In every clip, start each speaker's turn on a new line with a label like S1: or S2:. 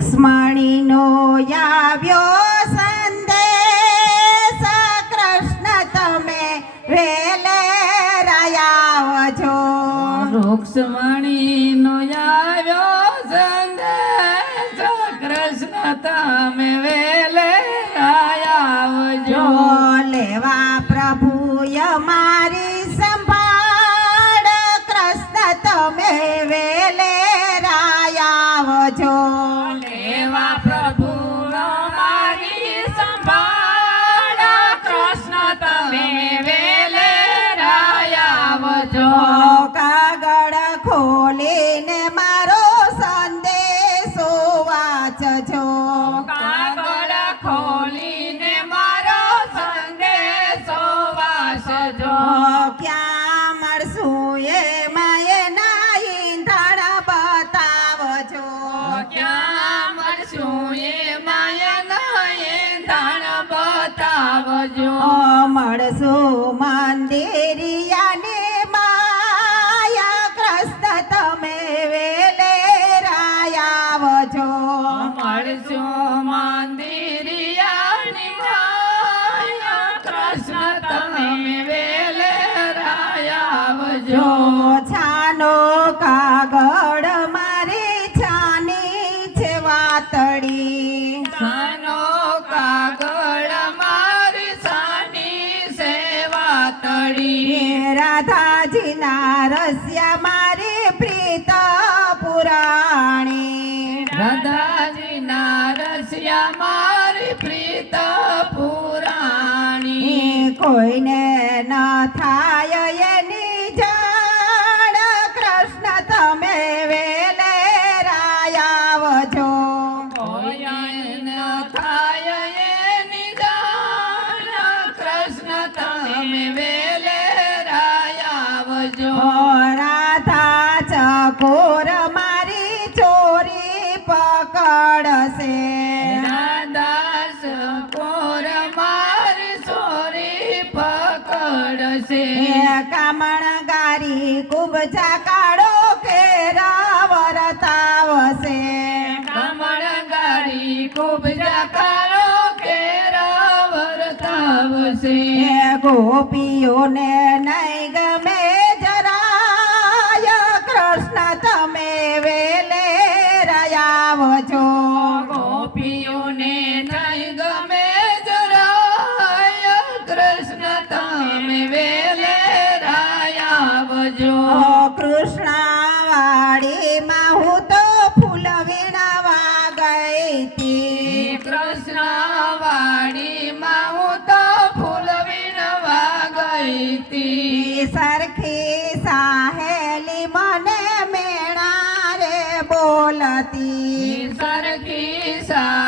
S1: સ્મણીનો આવ્યો સંદેશ કૃષ્ણ તમે વેલે રાયા છો
S2: રૂક્ષ્મણીનો આવ્યો સંદેશ કૃષ્ણ તમે
S1: લઈને મારો સંદેશો વાંચજો.
S2: કાગળ ખોલીને મારો સંદેશો
S1: ક્યાં મળશું એ માએ ના ઈંધણ બતાવજો.
S2: ક્યાં મળશું એ માએ ના ઈંધણ બતાવજો.
S1: મળશું
S2: મા
S1: જો છાનો કાગળ મારી છાની છે વાતડી
S2: છાનો કાગળ મારી છાની છે
S1: વાતડી રાધાજીના રસિયા મારી પ્રીત પુરાણી.
S2: રાધાજીના રસિયા મારી પ્રીત પુરાણી.
S1: કોઈને ન થાય કામણગારી ખૂબ ઝાકાડો કે રાવરતાવશે
S2: કામણગારી ખૂબ ઝાકાડો કે
S1: રાવરતાવશે ગોપીઓને નહીં ગમે બોલાતી.
S2: સરખી સા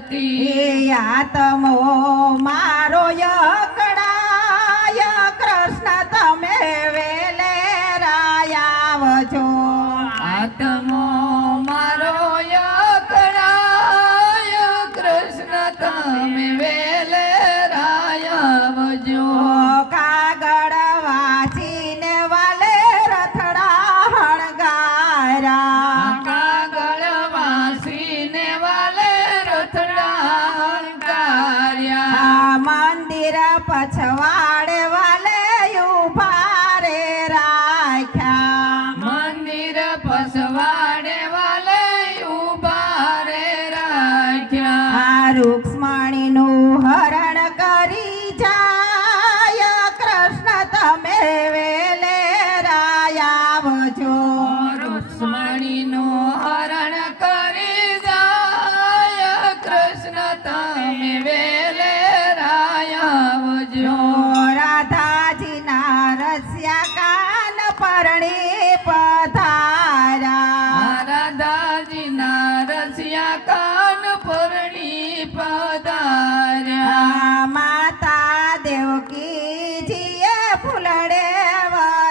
S2: કરતી
S1: આત્મો મારો
S2: યજ્ઞ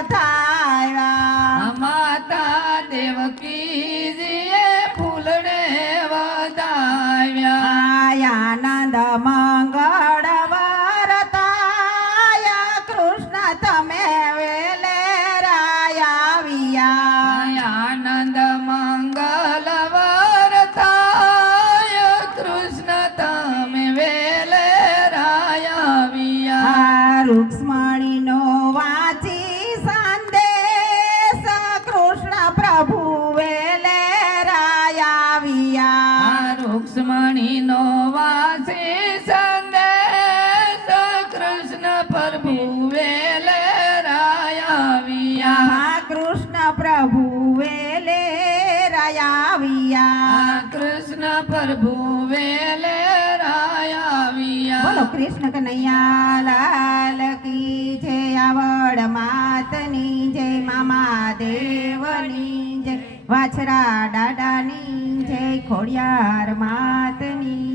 S1: cantar. કૃષ્ણ કનૈયા લાલ કી જય, આવડ માતની જય, મામા દેવની જય, વાછરા દાદાની જય, ખોડિયાર માતની